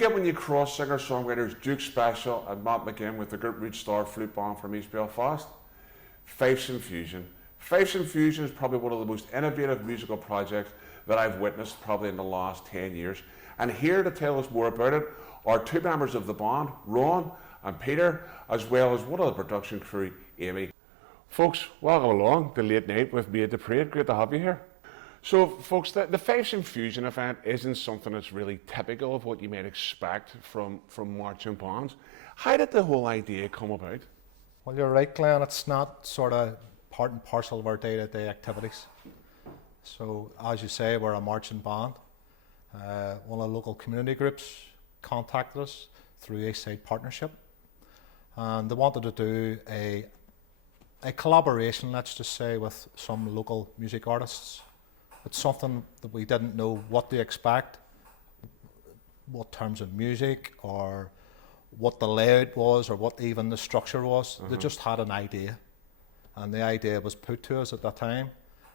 get when you cross singer-songwriters Duke Special and Matt McGinn with the Gertrude Star flute band from East Belfast? Fifes Fusion. Fifes Fusion is probably one of the most innovative musical projects that I've witnessed probably in the last 10 years. And here to tell us more about it are two members of the band, Ron and Peter, as well as one of the production crew, Amy. Folks, welcome along to Late Night with Made the Parade. Great to have you here. So, folks, the Fifes Fusion event isn't something that's really typical of what you might expect from marching bands. How did the whole idea come about? Well, you're right, Glenn. It's not sort of part and parcel of our day-to-day activities. So, as you say, we're a marching band. One of the local community groups contacted us through Eastside Partnership, and they wanted to do a collaboration, let's just say, with some local music artists. It's something that we didn't know what to expect, what terms of music or what the layout was or what even the structure was. They just had an idea, and the idea was put to us at that time,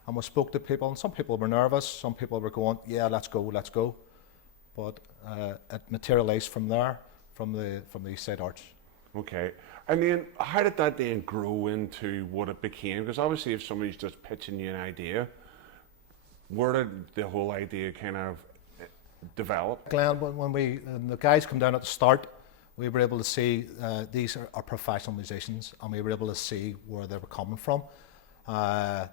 and we spoke to people, and some people were nervous, some people were going, yeah, let's go, but it materialised from there, from the Eastside Arts. Okay, and then how did that then grow into what it became? Because obviously if somebody's just pitching you an idea, where did the whole idea kind of develop? Glenn, when the guys come down at the start, we were able to see these are professional musicians, and we were able to see where they were coming from, and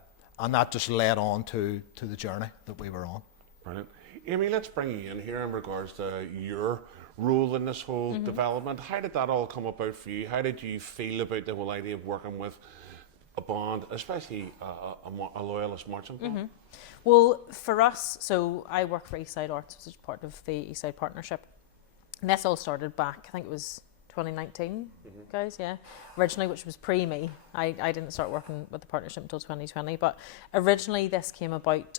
that just led on to the journey that we were on. Brilliant. Amy, let's bring you in here in regards to your role in this whole development. How did that all come about for you? How did you feel about the whole idea of working with a band, especially a loyalist marching band? Well, for us, so I work for Eastside Arts, which is part of the Eastside Partnership. And this all started back, I think it was 2019, guys, yeah. Originally, which was pre-me. I didn't start working with the partnership until 2020, but originally this came about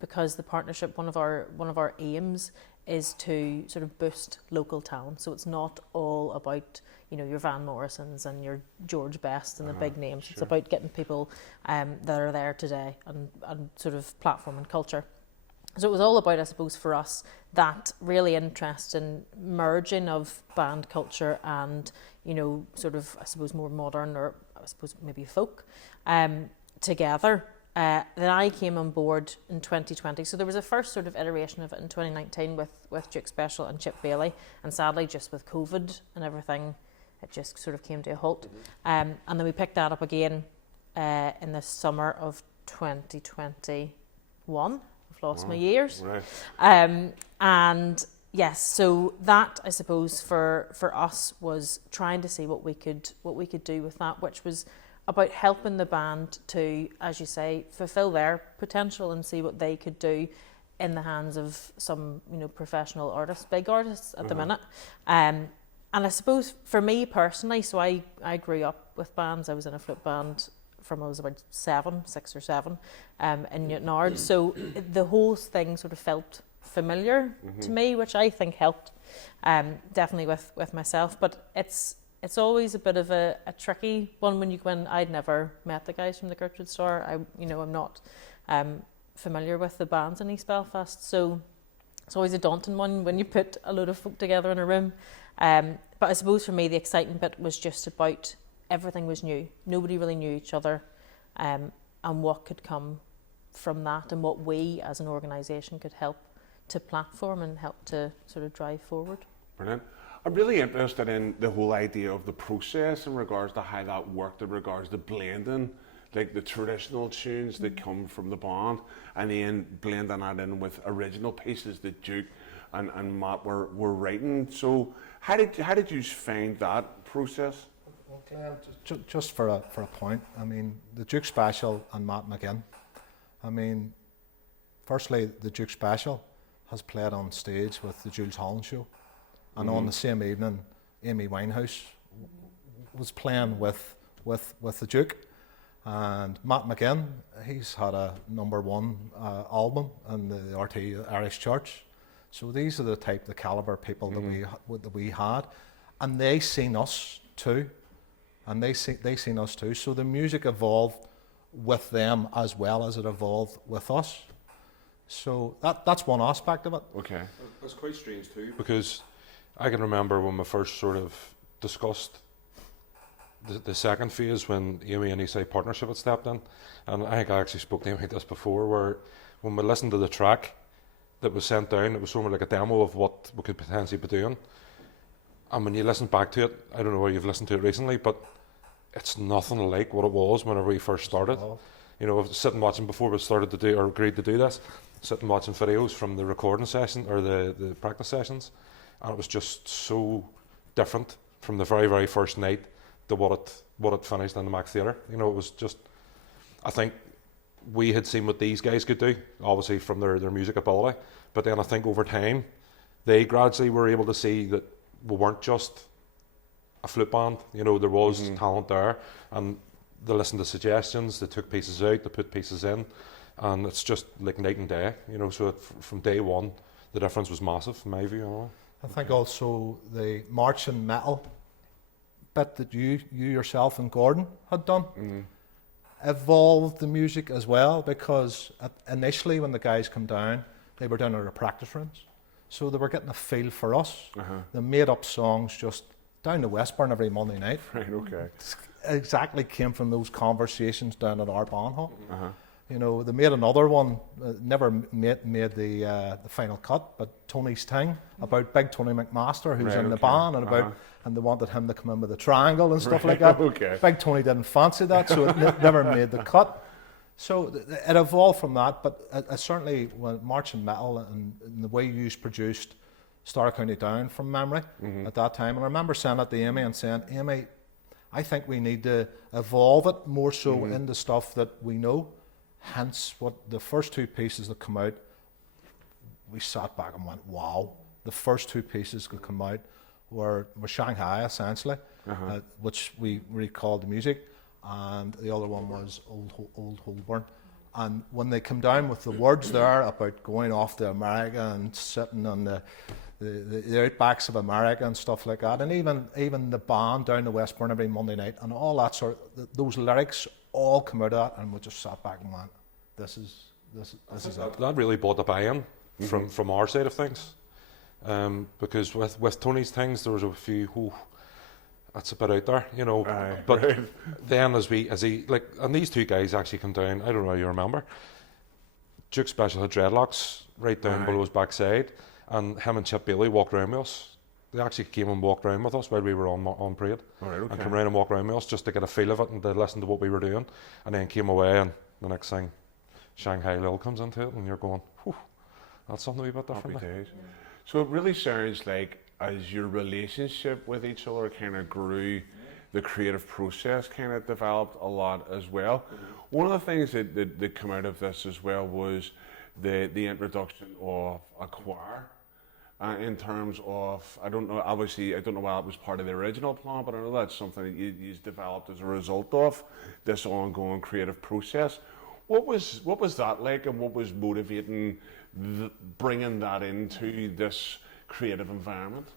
because the partnership, one of our aims is to sort of boost local talent. So it's not all about, your Van Morrisons and your George Best and the big names. Sure. It's about getting people that are there today and sort of platform and culture. So it was all about, I suppose, for us, that really interesting merging of band culture and, sort of, I suppose, more modern or I suppose maybe folk together. Then I came on board in 2020. So there was a first sort of iteration of it in 2019 with Duke Special and Chip Bailey. And sadly, just with COVID and everything, it just sort of came to a halt. And then we picked that up again in the summer of 2021. I've lost my years. Right. And yes, so that, I suppose, for us was trying to see what we could do with that, which was about helping the band to, as you say, fulfill their potential and see what they could do in the hands of some, professional artists, big artists at the minute. And I suppose for me personally, so I grew up with bands. I was in a flute band from I was about 6 or 7, in Newtonard. So the whole thing sort of felt familiar to me, which I think helped, definitely with myself. But it's always a bit of a tricky one when you go in. I'd never met the guys from the Gertrude Star. I'm not familiar with the bands in East Belfast, so it's always a daunting one when you put a load of folk together in a room. But I suppose for me the exciting bit was just about everything was new. Nobody really knew each other, and what could come from that, and what we as an organisation could help to platform and help to sort of drive forward. Brilliant. I'm really interested in the whole idea of the process in regards to how that worked in regards to blending, like the traditional tunes that come from the band, and then blending that in with original pieces that Duke and Matt were writing. So how did you find that process? Well, Glenn, just for a point, I mean, the Duke Special and Matt McGinn, I mean, firstly, the Duke Special has played on stage with the Jules Holland Show. And on the same evening, Amy Winehouse was playing with the Duke. And Matt McGinn, he's had a #1 album in the RT Irish Church. So these are the caliber people that we had, and they seen us too, So the music evolved with them as well as it evolved with us. So that's one aspect of it. Okay. That's quite strange too, because I can remember when we first sort of discussed the second phase when Amy and Eastside Partnership had stepped in, and I think I actually spoke to Amy about this before, where when we listened to the track that was sent down, it was sort of like a demo of what we could potentially be doing. And when you listen back to it, I don't know where you've listened to it recently, but it's nothing like what it was whenever we first started. You know, I was sitting watching before we started to do or agreed to do this, sitting watching videos from the recording session or the practice sessions, and it was just so different from the very, very first night to what it finished in the Mac Theatre. You know, it was just, I think we had seen what these guys could do, obviously from their music ability, but then I think over time they gradually were able to see that we weren't just a flute band. You know, there was talent there, and they listened to suggestions, they took pieces out, they put pieces in, and it's just like night and day. You know, so from day one the difference was massive in my view. Anyway. I think also the march and metal bit that you yourself and Gordon had done evolved the music as well, because initially when the guys come down, they were down at our practice rooms, so they were getting a feel for us. They made up songs just down to Westbourne every Monday night. Right, okay. Exactly came from those conversations down at our band hall. You know, they made another one, never made the final cut, but Tony's Thing, about Big Tony McMaster, who's in the band, and about and they wanted him to come in with a triangle and stuff like that. Big Tony didn't fancy that, so it never made the cut. So it evolved from that, but certainly when March and Metal and the way you produced Star County Down from memory at that time, and I remember saying that to Amy and saying, Amy, I think we need to evolve it more so into stuff that we know. Hence, what the first two pieces that come out, we sat back and went, wow. The first two pieces that come out were Shanghai, essentially, which we recalled the music, and the other one was Old Holborn. And when they come down with the words there about going off to America and sitting on the outbacks of America and stuff like that, and even the band down to Westbourne every Monday night and all that sort of, those lyrics all come out of that, and we just sat back and went, this is it. That really brought the buy-in from our side of things, because with Tony's Things there was a few, that's a bit out there, you know. But then as he like, and these two guys actually come down. I don't know if you remember. Duke Special had dreadlocks right down below his backside, and him and Chip Bailey walked around with us. They actually came and walked around with us while we were on parade, and came around and walked around with us just to get a feel of it and to listen to what we were doing, and then came away, and the next thing, Shanghai Lil comes into it, and you're going, whew, that's something a wee bit different. So it really sounds like as your relationship with each other kind of grew, the creative process kind of developed a lot as well. One of the things that came out of this as well was the introduction of a choir. In terms of, I don't know, obviously I don't know why it was part of the original plan, but I know that's something that you've developed as a result of this ongoing creative process. What was that like, and what was motivating bringing that into this creative environment?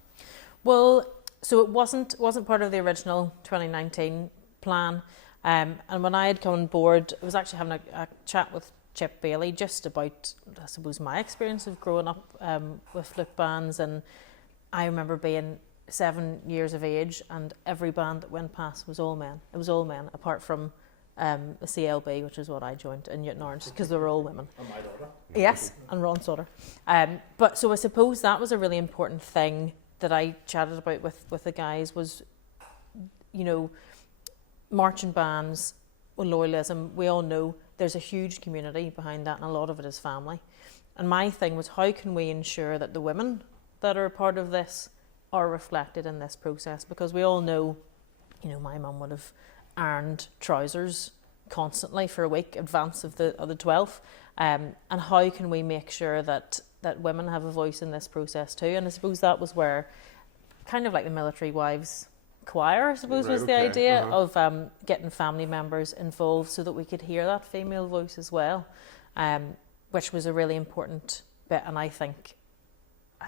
Well, so it wasn't part of the original 2019 plan, and when I had come on board, I was actually having a chat with Chip Bailey just about, I suppose, my experience of growing up with flute bands. And I remember being 7 years of age, and every band that went past was all men. It was all men, apart from the CLB, which is what I joined in Newton Orange, because they were all women. And my daughter. Yes, and Ron Sauter. But so I suppose that was a really important thing that I chatted about with the guys was, you know, marching bands, loyalism. We all know there's a huge community behind that, and a lot of it is family. And my thing was, how can we ensure that the women that are a part of this are reflected in this process? Because we all know, you know, my mum would have ironed trousers constantly for a week advance of the 12th. And how can we make sure that women have a voice in this process too? And I suppose that was where, kind of like the Military Wives Choir, I suppose, was the idea of getting family members involved so that we could hear that female voice as well, which was a really important bit, and I think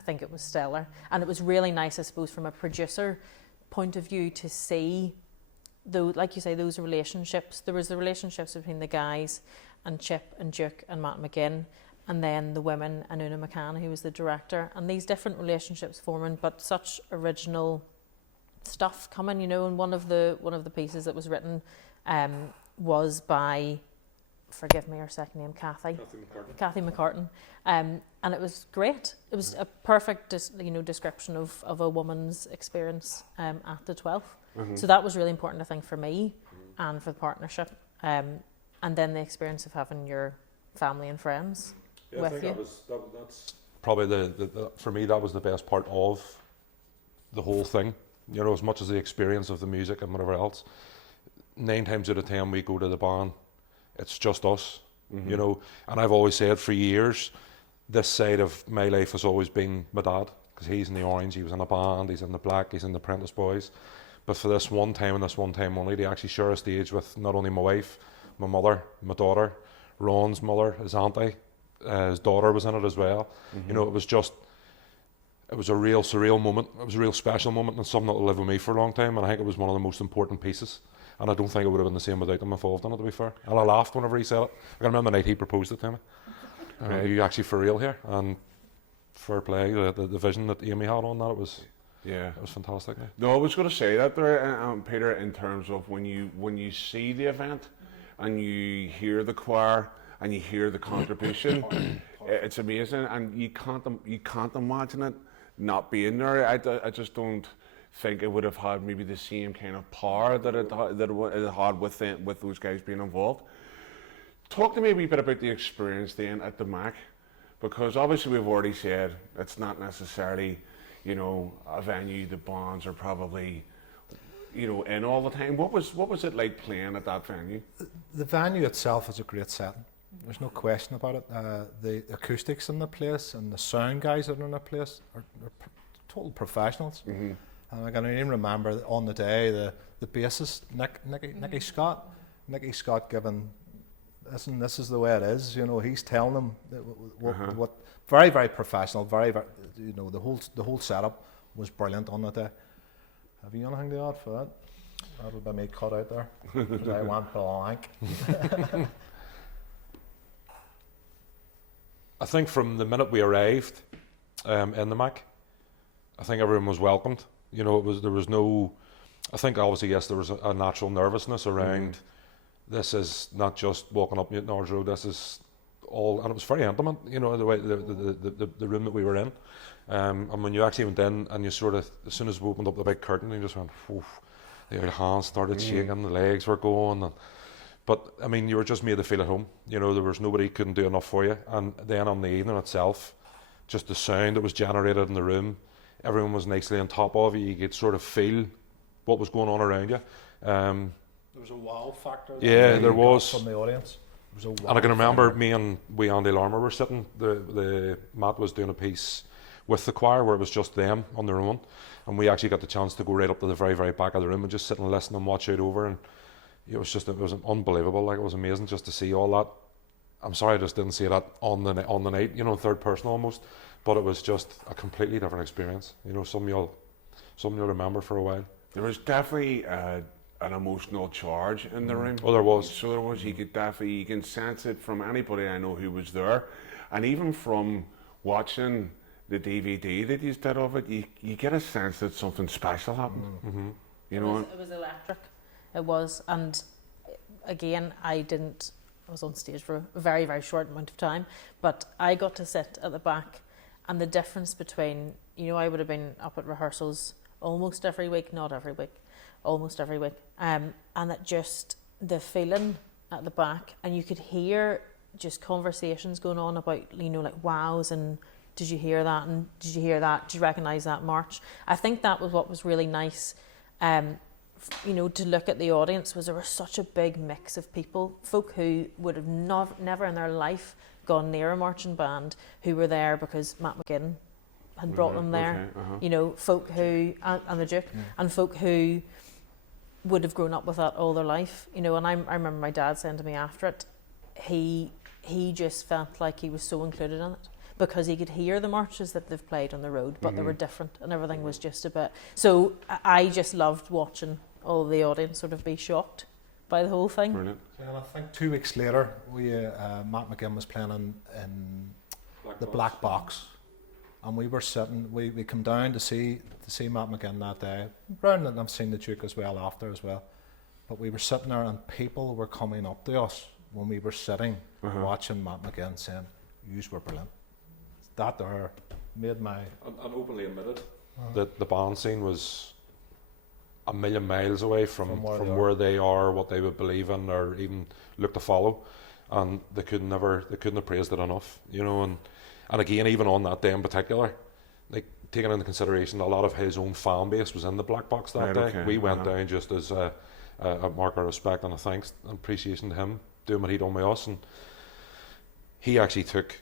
it was stellar. And it was really nice, I suppose, from a producer point of view to see, though, like you say, those relationships. There was the relationships between the guys and Chip and Duke and Matt McGinn, and then the women and Una McCann, who was the director, and these different relationships forming, but such original stuff coming, you know. And one of the pieces that was written was by, forgive me, her second name, Kathy McCartan, and it was great. It was a perfect description of a woman's experience at the 12th. So that was really important, I think, for me and for the partnership, and then the experience of having your family and friends with you. That's probably the for me, that was the best part of the whole thing. You know, as much as the experience of the music and whatever else, 9 times out of 10 we go to the band, it's just us, you know. And I've always said for years, this side of my life has always been my dad, because he's in the Orange, he was in a band, he's in the Black, he's in the Apprentice Boys. But for this one time and this one time only, to actually share a stage with not only my wife, my mother, my daughter, Ron's mother, his auntie, his daughter was in it as well. You know, it was a real surreal moment. It was a real special moment, and something that will live with me for a long time. And I think it was one of the most important pieces. And I don't think it would have been the same without him involved in it, to be fair. And I laughed whenever he said it. I can remember the night he proposed it to me. Are you actually for real here? And fair play, the vision that Amy had on that, it was fantastic. No, I was going to say that there, Peter, in terms of when you see the event and you hear the choir and you hear the contribution, it's amazing, and you can't imagine it not being there. I just don't think it would have had maybe the same kind of power that it had with those guys being involved. Talk to me a wee bit about the experience then at the Mac, because obviously we've already said it's not necessarily, you know, a venue the bands are probably, you know, in all the time. What was it like playing at that venue? The venue itself is a great setting. There's no question about it. The acoustics in the place and the sound guys that are in the place are total professionals. And I can even remember on the day the bassist Nicky Scott giving, listen, this is the way it is. You know, he's telling them what very, very professional, very, you know, the whole setup was brilliant on that day. Have you anything to add for that? That'll be me cut out there, because I went blank. I think from the minute we arrived in the Mac, I think everyone was welcomed. You know, there was no, I think obviously, yes, there was a natural nervousness around, this is not just walking up Newton Ards Road, this is all, and it was very intimate, you know, the way the room that we were in. And when you actually went in and you sort of, as soon as we opened up the big curtain, you just went, oof, the hands started shaking, the legs were going, but I mean, you were just made to feel at home. You know, there was nobody couldn't do enough for you. And then on the evening itself, just the sound that was generated in the room, everyone was nicely on top of you. You could sort of feel what was going on around you. There was a wow factor. Yeah, there was from the audience. There was a wow and I can remember factor. me and Andy Larmer were sitting. The Matt was doing a piece with the choir where it was just them on their own, and we actually got the chance to go right up to the very, very back of the room and just sit and listen and watch it over. And it was unbelievable. Like, it was amazing just to see all that. I'm sorry I just didn't see that on the night, you know, third person almost, but it was just a completely different experience. You know, something you'll remember for a while. There was definitely an emotional charge in the room. Oh, there was. So there was. You can sense it from anybody I know who was there, and even from watching the DVD that you did of it, you get a sense that something special happened. You know, it was electric. It was, and again, I was on stage for a very, very short amount of time, but I got to sit at the back, and the difference between, you know, I would have been up at rehearsals almost every week, not every week, almost every week, and that just the feeling at the back, and you could hear just conversations going on about, you know, like wows and did you hear that, and did you hear that, did you recognise that march? I think that was what was really nice. You know, to look at the audience, was there was such a big mix of people, folk who would have never in their life gone near a marching band, who were there because Matt McGinn had brought them there. You know, folk who, and the Duke, and folk who would have grown up with that all their life. You know, and I remember my dad saying to me after it, he just felt like he was so included in it, because he could hear the marches that they've played on the road, but they were different, and everything was just a bit. So I just loved watching all the audience sort of be shocked by the whole thing. Brilliant. And I think 2 weeks later, Matt McGinn was playing in the Black Box, and we were sitting. We come down to see Matt McGinn that day. Round, and I've seen the Duke as well after as well. But we were sitting there, and people were coming up to us when we were sitting watching Matt McGinn, saying, "Yous were brilliant." That there made my And openly admitted that the band scene was a million miles away from where they are, what they would believe in, or even look to follow, and they couldn't have praised it enough, you know. And again, even on that day in particular, like taking into consideration a lot of his own fan base was in the Black Box that day. Okay. We went down just as a mark of respect and a thanks and appreciation to him doing what he done with us, and he actually took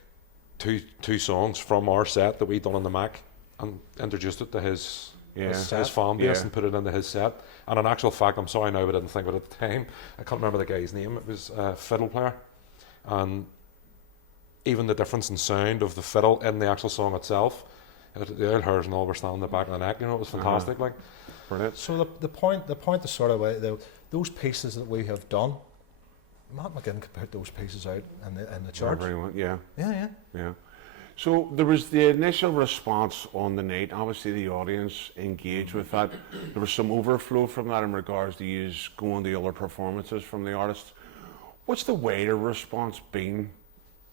two songs from our set that we done on the Mac and introduced it to his fan base and put it into his set. And in actual fact, I'm sorry now I didn't think of it at the time, I can't remember the guy's name. It was a fiddle player, and even the difference in sound of the fiddle in the actual song itself, the old hairs and all were standing the back of the neck, you know. It was fantastic. Like, Brilliant. So the point is sort of those pieces that we have done, Matt McGinn could put those pieces out in the church. Yeah. Yeah. So there was the initial response on the night. Obviously, the audience engaged with that. There was some overflow from that in regards to you going to other performances from the artists. What's the wider response been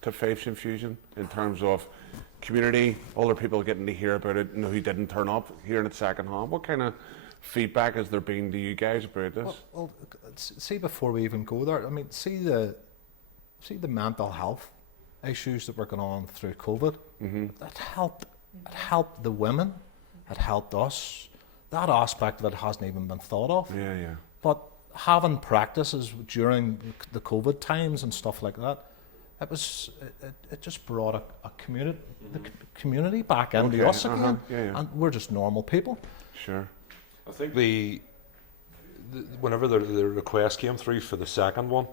to Fifes Fusion in terms of community, other people getting to hear about it, who didn't turn up, hearing it secondhand? What kind of feedback has there been to you guys about this? Well, see, before we even go there, I mean, see the mental health issues that were going on through COVID. That helped. It helped the women. It helped us. That aspect of it hasn't even been thought of. Yeah. But having practices during the COVID times and stuff like that, it just brought a community, the community back into us again. Yeah. And we're just normal people. Sure. I think the whenever the request came through for the second one,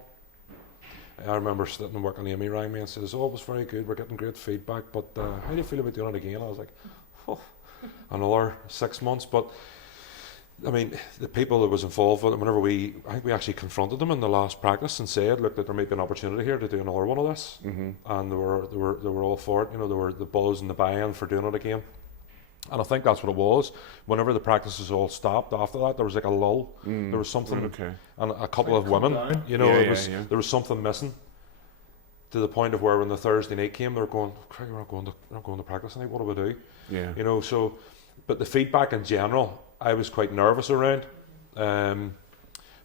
I remember sitting and working. Amy rang me and says, "Oh, it was very good. We're getting great feedback. But how do you feel about doing it again?" I was like, "Oh, another 6 months." But I mean, the people that was involved with it, I think we actually confronted them in the last practice and said, "Look, that there might be an opportunity here to do another one of this." And they were all for it. You know, there were the buzz and the buy-in for doing it again. And I think that's what it was. Whenever the practices all stopped after that, there was like a lull. There was something, and a couple of women, you know, there was something missing. To the point of where when the Thursday night came, they were going, "Craig, we're not going to practice tonight. What do we do?" Yeah. You know. So, but the feedback in general, I was quite nervous around,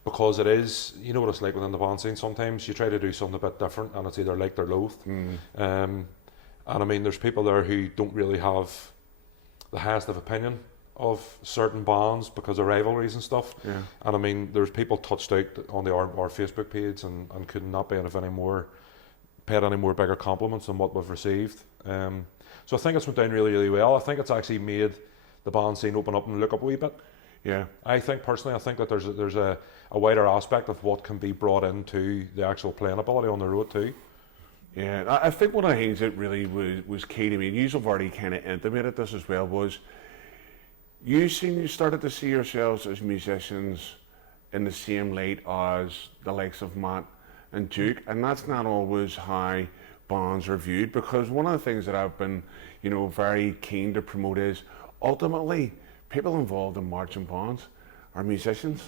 because it is, you know what it's like within the band scene. Sometimes you try to do something a bit different, and it's either liked or loathed. And I mean, there's people there who don't really have the highest of opinion of certain bands because of rivalries and stuff. Yeah. And I mean, there's people touched out on our Facebook page and could not be paid any more bigger compliments than what we've received. So I think it's went down really, really well. I think it's actually made the band scene open up and look up a wee bit. Yeah. I think personally, that there's a wider aspect of what can be brought into the actual playing ability on the road too. Yeah, I think one of the things that really was key to me, and you've already kind of intimated this as well, was you started to see yourselves as musicians in the same light as the likes of Matt and Duke, and that's not always how bands are viewed, because one of the things that I've been, very keen to promote is ultimately people involved in marching bands are musicians,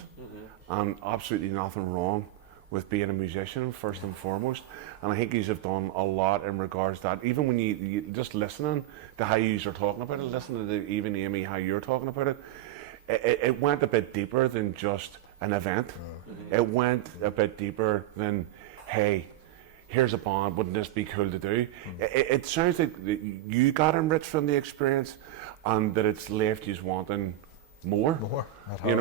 and absolutely nothing wrong with being a musician first and foremost. And I think you have done a lot in regards to that. Even when you just listening to how you are talking about it, listening to even Amy how you're talking about it, it went a bit deeper than just an event. It went a bit deeper than, hey, here's a band, wouldn't this be cool to do? It sounds like you got enriched from the experience and that it's left you wanting more. It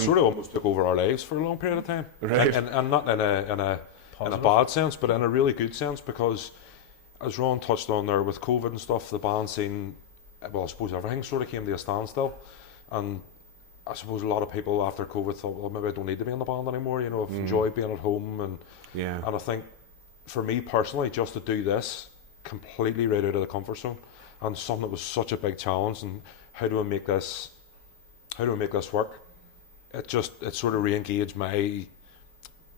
sort of almost took over our lives for a long period of time, right? And not in a bad sense, but in a really good sense, because as Ron touched on there with COVID and stuff, the band scene, well, I suppose everything sort of came to a standstill, and I suppose a lot of people after COVID thought, well, maybe I don't need to be in the band anymore. I've enjoyed being at home, and I think for me personally, just to do this completely right out of the comfort zone, and something that was such a big challenge, and how do I make this work? It sort of re-engaged my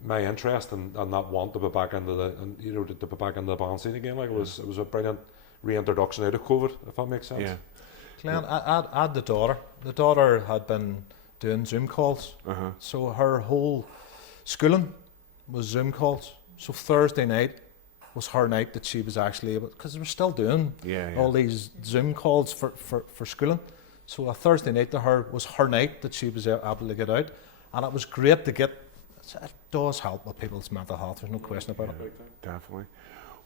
my interest and that want to be back into to be back into the band scene again. Like it was a brilliant reintroduction out of COVID, if that makes sense. Yeah. Glenn, I had the daughter. The daughter had been doing Zoom calls, so her whole schooling was Zoom calls. So Thursday night was her night that she was actually able, because they were still doing all these Zoom calls for schooling. So a Thursday night to her was her night that she was able to get out, and it was great to get. It does help with people's mental health. There's no question about it. Definitely.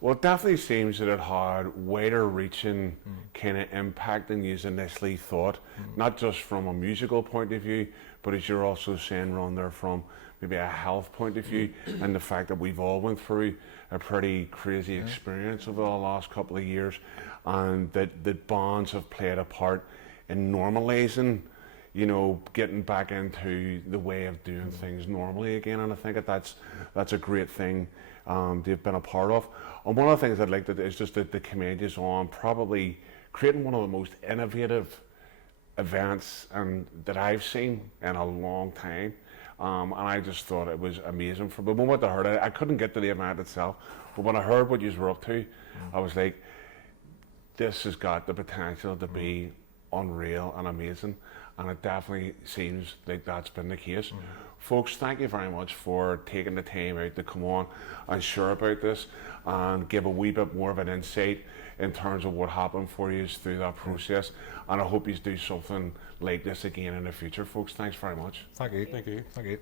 Well, it definitely seems that it had wider reaching kind of impact than you initially thought, not just from a musical point of view, but as you're also saying, Ron, there from maybe a health point of view, and the fact that we've all went through a pretty crazy experience over the last couple of years, and that bands have played a part in normalising, you know, getting back into the way of doing things normally again. And I think that's a great thing they've been a part of. And one of the things I'd like to do is just that the comedians on probably creating one of the most innovative events that I've seen in a long time. And I just thought it was amazing. From the moment I heard it, I couldn't get to the event itself, but when I heard what you were up to, I was like, this has got the potential to be unreal and amazing. And it definitely seems like that's been the case. Folks, thank you very much for taking the time out to come on and share about this and give a wee bit more of an insight in terms of what happened for you through that process. And I hope you do something like this again in the future, folks. Thanks very much. Thank you. Thank you. Thank you.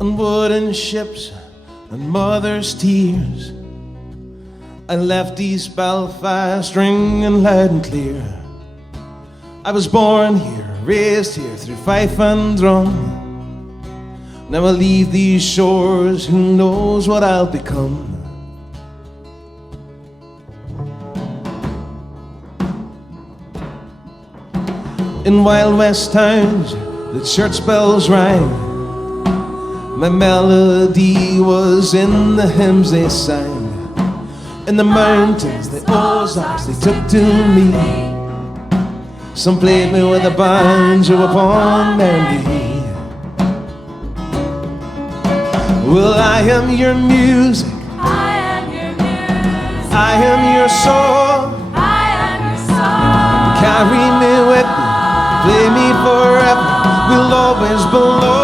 On wooden ships and mother's tears, I left East Belfast ringing loud and clear. I was born here, raised here through fife and drum. Now I leave these shores, who knows what I'll become. In Wild West towns, the church bells rang. My melody was in the hymns they sang. In the mountains, the Ozarks, they took to me. Some played me with a banjo upon their knee. Well, I am your music, I am your music, I am your soul. I am your soul. Carry me with you, play me forever, we'll always belong.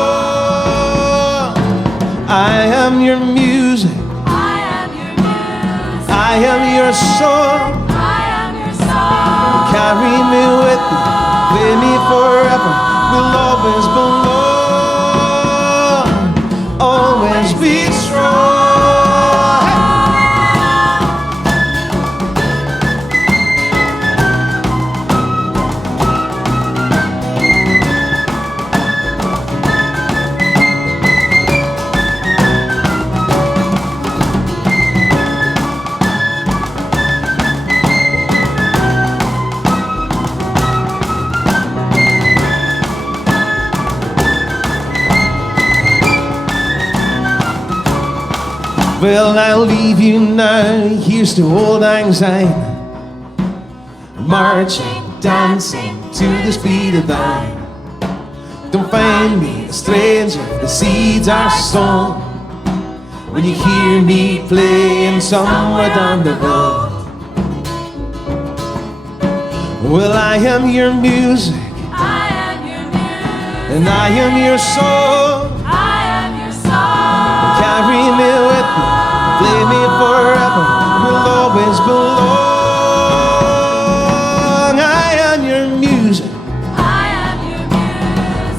I am your music, I am your music, I am your soul. I am your soul. Carry me with you, play me forever, we'll always belong. Always be strong. Well, I'll leave you now, here's to old Lang Syne, marching, dancing to the speed of thine. Don't find me a stranger, the seeds are sown when you hear me playing somewhere down the road. Well, I am your music, I am your music, and I am your soul. I am your soul. Carry me with you, play me forever, we'll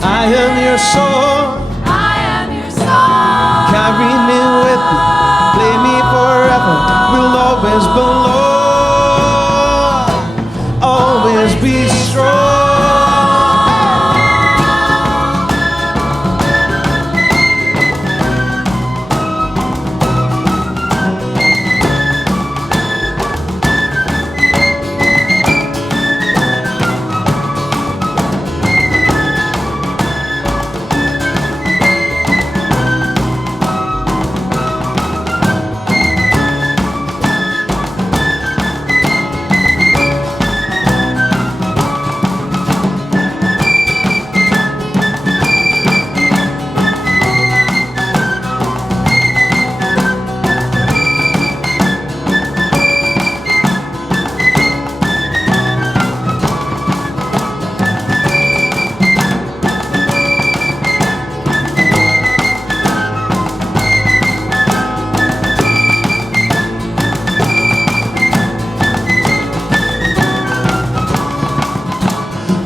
I am your sword. I am your song. Carry me with you, play me forever. We'll always belong, always be strong.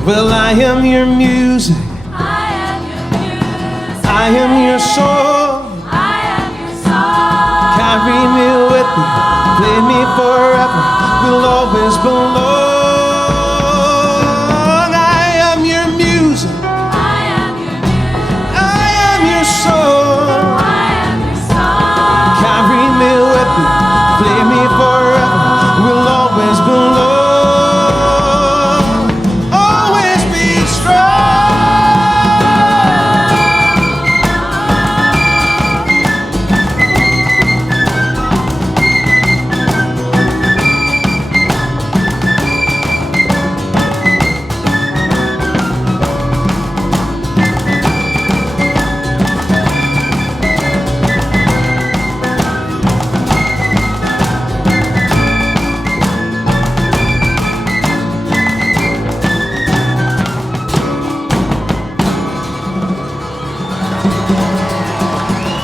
Well, I am your music, I am your music. I am your song. I am your song. Carry me with you, play me forever. We'll always belong. I am your music, I am your music. I am your song. I am your song. Carry me with you, play me forever. We'll always belong, always be strong.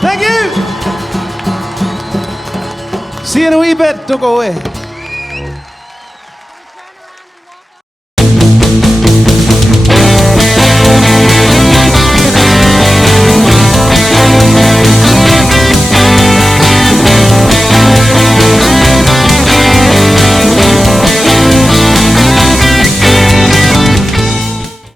Thank you. See you in a wee bit. Don't go away.